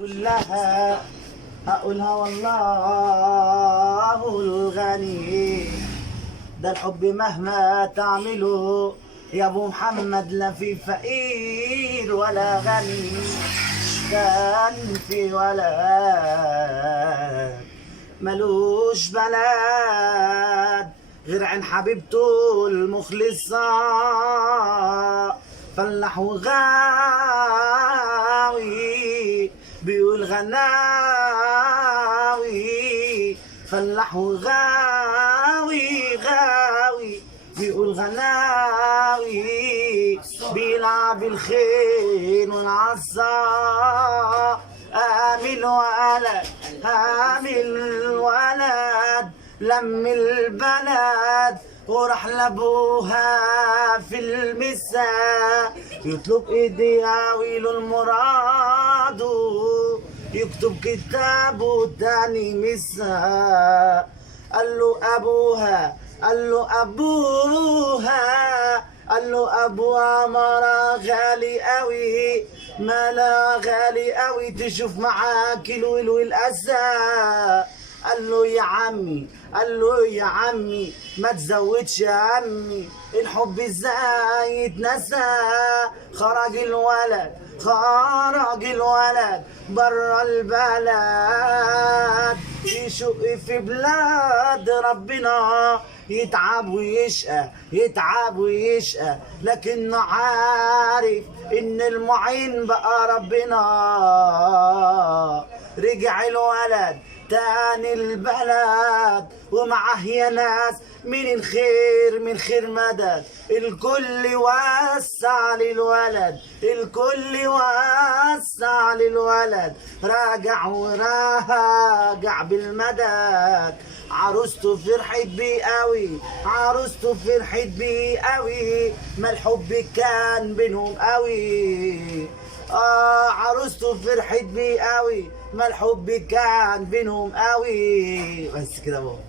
كلها أقولها والله الغني، ده الحب مهما تعمله يا ابو محمد لا في فقير ولا غني. كان في ولد ملوش بلد غير عين حبيبته المخلصة، فلاح وغاوي بيقول غناوي، فلاح وغاوي غاوي بيقول غناوي، بيلعب الخيل والعصا. آمن ولد آمن ولد لم البلد وراح لابوها في المساء، يطلب ايديها ويله المراد، يكتب كتابه تاني مساء. قال له ابوها قال له ابوها قال له ابوها مرة غالي قوي، مالا غالي قوي تشوف معاك الويل والاسى. قال له يا عمي قال له يا عمي ما تزودش يا عمي، الحب ازاي يتنسى. خرج الولد برا البلد، يشق في بلاد ربنا، يتعب ويشقى لكنه عارف ان المعين بقى ربنا. رجع الولد تاني البلد ومعه يا ناس من خير مدد، الكل وسع للولد راجع وراجع بالمدد. عروسته فرحت بيه قوي، ما الحب كان بينهم قوي. عروسته فرحت بيه قوي، ما الحب كان بينهم قوي. بس كده بقى.